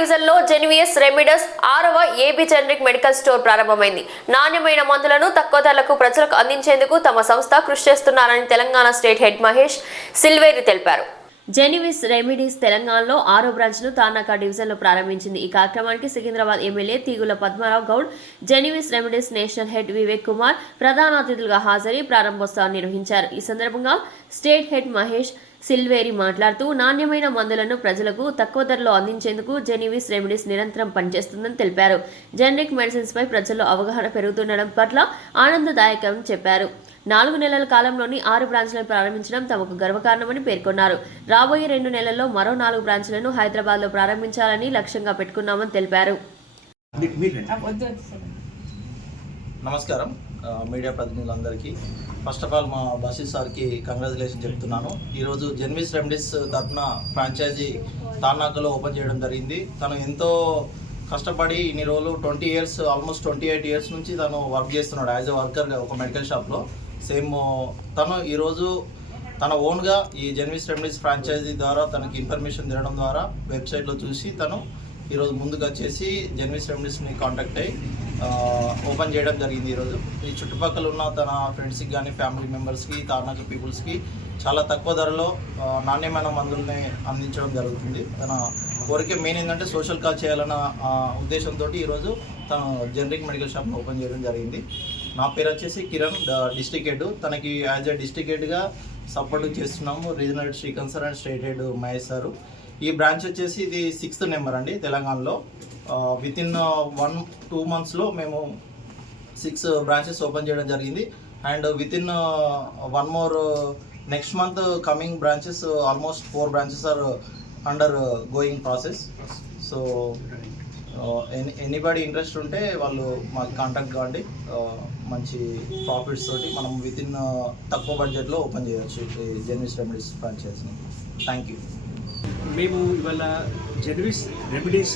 డివిజన్లో జెన్వియస్ రెమిడస్ 6వ AB generic medical store ప్రారంభమైంది. నాణ్యమైన మందులను తక్కువ ధరలకు ప్రజలకు అందించేందుకు తమ సంస్థ కృషి చేస్తున్నారని తెలంగాణ స్టేట్ హెడ్ మహేష్ సిల్వేరి తెలిపారు. జెనివిస్ రెమిడీస్ తెలంగాణలో 6వ బ్రాంచ్ను తార్నాక డివిజన్లో ప్రారంభించింది. ఈ కార్యక్రమానికి Secunderabad MLA Teegala Padmarao Goud, Genvis Remedies national head Vivek Kumar ప్రధాన అతిథులుగా హాజరై ప్రారంభోత్సవాన్ని నిర్వహించారు. ఈ సందర్భంగా స్టేట్ హెడ్ మహేష్ సిల్వేరి మాట్లాడుతూ నాణ్యమైన మందులను ప్రజలకు తక్కువ ధరలో అందించేందుకు జెనివిస్ రెమిడీస్ నిరంతరం పనిచేస్తుందని తెలిపారు. జనరిక్ మెడిసిన్స్ పై ప్రజల్లో అవగాహన పెరుగుతుండడం పట్ల ఆనందదాయకమని చెప్పారు. 4 నెలల కాలంలోని 6 బ్రాంచ్లను ప్రారంభించడం తమకు గర్వకారణమని పేర్కొన్నారు. రాబోయే 2 నెలల్లో మరో 4 బ్రాంచ్లను హైదరాబాద్లో ప్రారంభించాలని లక్ష్యంగా పెట్టుకున్నామని తెలిపారు. నమస్కారం మీడియా ప్రతినిధులందరికీ. ఫస్ట్ ఆఫ్ ఆల్ మా బషీర్ సార్కి కంగ్రాచులేషన్ చెప్తున్నాను. ఈరోజు జెన్విస్ రెమిడీస్ తరఫున ఫ్రాంచైజీ తార్నాకలో ఓపెన్ చేయడం జరిగింది. తను ఎంతో కష్టపడి ఇన్ని రోజులు 20 ఇయర్స్ ఆల్మోస్ట్ 28 ఇయర్స్ నుంచి తను వర్క్ చేస్తున్నాడు యాజ్ ఎ వర్కర్గా ఒక మెడికల్ షాప్లో. సేమ్ తను ఈరోజు తన ఓన్గా ఈ జెన్విస్ రెమిడీస్ ఫ్రాంచైజీ ద్వారా తనకి ఇన్ఫర్మేషన్ తినడం ద్వారా వెబ్సైట్లో చూసి తను ఈరోజు ముందుగా చేసి జెన్విస్ రెమిడీస్ని కాంటాక్ట్ అయ్యి ఓపెన్ చేయడం జరిగింది. ఈరోజు ఈ చుట్టుపక్కల ఉన్న తన ఫ్రెండ్స్కి కానీ ఫ్యామిలీ మెంబర్స్కి తార్నాక పీపుల్స్కి చాలా తక్కువ ధరలో నాణ్యమైన మందుల్ని అందించడం జరుగుతుంది. తన కోరిక మెయిన్ ఏంటంటే సోషల్ కాజ్ చేయాలన్న ఉద్దేశంతో ఈరోజు తను జనరిక్ మెడికల్ షాప్ని ఓపెన్ చేయడం జరిగింది. నా పేరు వచ్చేసి కిరణ్, డిస్ట్రిక్ట్ హెడ్. తనకి యాజ్ ఎ డిస్ట్రిక్ట్ హెడ్గా సపోర్ట్ చేస్తున్నాము. Regional head Srikanth sir and state head Mahesh sir. ఈ బ్రాంచ్ వచ్చేసి ఇది 6th నెంబర్ అండి తెలంగాణలో. వితిన్ 1-2 మంత్స్లో మేము 6 బ్రాంచెస్ ఓపెన్ చేయడం జరిగింది. And within 1 more next month coming branches almost 4 branches are undergoing process. So anybody interest ఉంటే వాళ్ళు మాకు కాంటాక్ట్ కావండి. మంచి ప్రాఫిట్స్ తోటి మనం వితిన్ తక్కువ బడ్జెట్లో ఓపెన్ చేయవచ్చు జెన్విస్ రెమిడీస్ ఫ్రాంచైజీని. Thank you. మేము ఇవాళ జెన్విస్ రెమిడీస్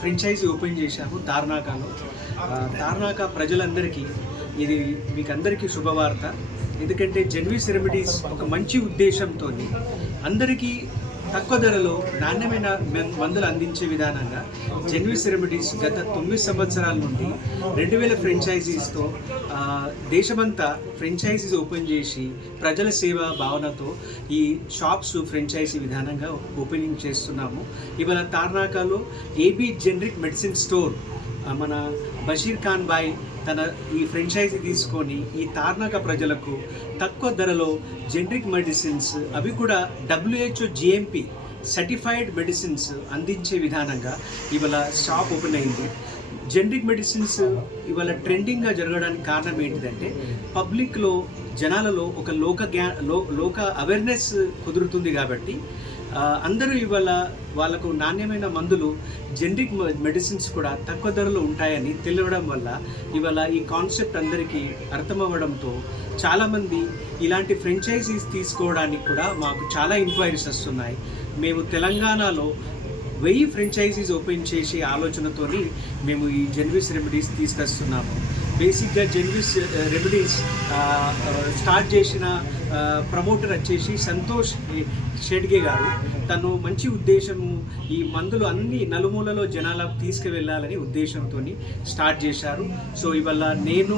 ఫ్రాంచైజీ ఓపెన్ చేశాము తార్నాకలో. తార్నాక ప్రజలందరికీ ఇది మీకు అందరికీ శుభవార్త. ఎందుకంటే జెన్విస్ రెమిడీస్ ఒక మంచి ఉద్దేశంతో అందరికీ తక్కువ ధరలో నాణ్యమైన మందులు అందించే విధానంగా జెన్విస్ రెమిడీస్ గత 9 సంవత్సరాల నుండి 2000 ఫ్రాంచైజీస్తో దేశమంతా ఫ్రాంచైజీస్ ఓపెన్ చేసి ప్రజల సేవ భావనతో ఈ షాప్స్ ఫ్రాంచైజీ విధానంగా ఓపెనింగ్ చేస్తున్నాము. ఇవాళ తార్నాకలో ఏబీ జనరిక్ మెడిసిన్ స్టోర్ మన బషీర్ ఖాన్ బాయ్ తన ఈ ఫ్రాంచైజీ తీసుకొని ఈ తార్నాక ప్రజలకు తక్కువ ధరలో జనరిక్ మెడిసిన్స్, అవి కూడా WHO GMP సర్టిఫైడ్ మెడిసిన్స్ అందించే విధానంగా ఇవాళ షాప్ ఓపెన్ అయింది. జనరిక్ మెడిసిన్స్ ఇవాళ ట్రెండింగ్గా జరగడానికి కారణం ఏంటిదంటే పబ్లిక్లో జనాలలో ఒక లోక అవేర్నెస్ కుదురుతుంది. కాబట్టి అందరూ ఇవాళ వాళ్ళకు నాణ్యమైన మందులు జనరిక్ మెడిసిన్స్ కూడా తక్కువ ధరలో ఉంటాయని తెలియడం వల్ల ఇవాళ ఈ కాన్సెప్ట్ అందరికీ అర్థమవ్వడంతో చాలామంది ఇలాంటి ఫ్రాంచైజీస్ తీసుకోవడానికి కూడా మాకు చాలా ఎంక్వైరీస్ వస్తున్నాయి. మేము తెలంగాణలో 1000 ఫ్రాంచైజీస్ ఓపెన్ చేసే ఆలోచనతోని మేము ఈ జెన్విస్ రెమిడీస్ తీసుకొస్తున్నాము. బేసిక్గా జెన్విస్ రెమిడీస్ స్టార్ట్ చేసిన ప్రమోటర్ వచ్చేసి సంతోష్ షెడ్గే గారు. తను మంచి ఉద్దేశము, ఈ మందులు అన్ని నలుమూలలో జనాలకు తీసుకువెళ్ళాలని ఉద్దేశంతో స్టార్ట్ చేశారు. సో ఇవాళ నేను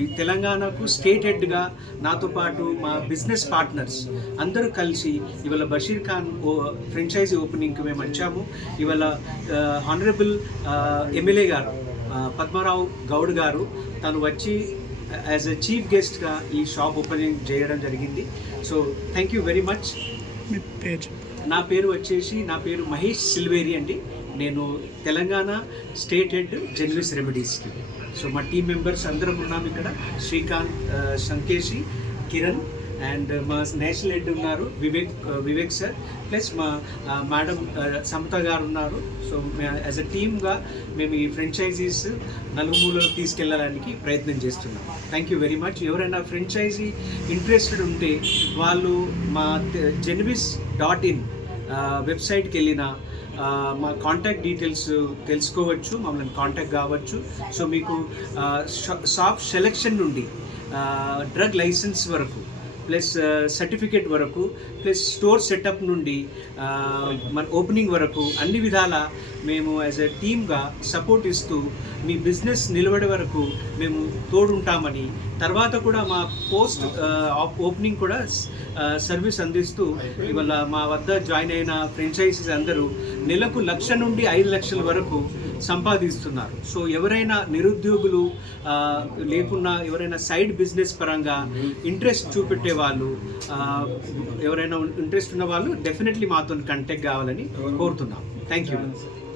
ఈ తెలంగాణకు స్టేట్ హెడ్గా నాతో పాటు మా బిజినెస్ పార్ట్నర్స్ అందరూ కలిసి ఇవాళ బషీర్ ఖాన్ ఫ్రాంచైజీ ఓపెనింగ్కి మేము వచ్చాము. ఇవాళ హానరబుల్ ఎమ్మెల్యే గారు పద్మారావు గౌడ్ గారు తను వచ్చి యాజ్ ఎ చీఫ్ గెస్ట్గా ఈ షాప్ ఓపెనింగ్ చేయడం జరిగింది. So thank you very much. నా పేరు మహేష్ సిల్వేరి అండి. నేను తెలంగాణ స్టేట్ హెడ్ జెన్విస్ రెమిడీస్కి. సో మా టీం మెంబర్స్ అందరం ఉన్నాం ఇక్కడ. శ్రీకాంత్, సంకేషి, కిరణ్ అండ్ మా నేషనల్ హెడ్ ఉన్నారు వివేక్ సార్, ప్లస్ మా మేడం సమత గారు ఉన్నారు. సో యాజ్ అ టీమ్గా మేము ఈ ఫ్రాంచైజీస్ నలుమూలలో తీసుకెళ్ళడానికి ప్రయత్నం చేస్తున్నాం. Thank you very much. ఎవరైనా ఫ్రాంచైజీ ఇంట్రెస్టెడ్ ఉంటే వాళ్ళు మా genvis.in వెబ్సైట్కి వెళ్ళిన మా కాంటాక్ట్ డీటెయిల్స్ తెలుసుకోవచ్చు, మమ్మల్ని కాంటాక్ట్ కావచ్చు. సో మీకు షాప్ సెలెక్షన్ నుండి డ్రగ్ లైసెన్స్ వరకు ప్లస్ సర్టిఫికేట్ వరకు ప్లస్ స్టోర్ సెటప్ నుండి మన ఓపెనింగ్ వరకు అన్ని విధాల మేము యాజ్ ఎ టీమ్గా సపోర్ట్ ఇస్తూ మీ బిజినెస్ నిలబడే వరకు మేము తోడుంటామని, తర్వాత కూడా మా పోస్ట్ ఓపెనింగ్ కూడా సర్వీస్ అందిస్తూ ఇవాళ మా వద్ద జాయిన్ అయిన ఫ్రాంచైజీస్ అందరూ నెలకు 1,00,000 నుండి 5 లక్షల వరకు సంపాదిస్తున్నారు. సో ఎవరైనా నిరుద్యోగులు లేకున్నా ఎవరైనా సైడ్ బిజినెస్ పరంగా ఇంట్రెస్ట్ చూపెట్టే వాళ్ళు, ఎవరైనా ఇంట్రెస్ట్ ఉన్న వాళ్ళు డెఫినెట్లీ మాతో కాంటాక్ట్ కావాలని కోరుతున్నాం. Thank you.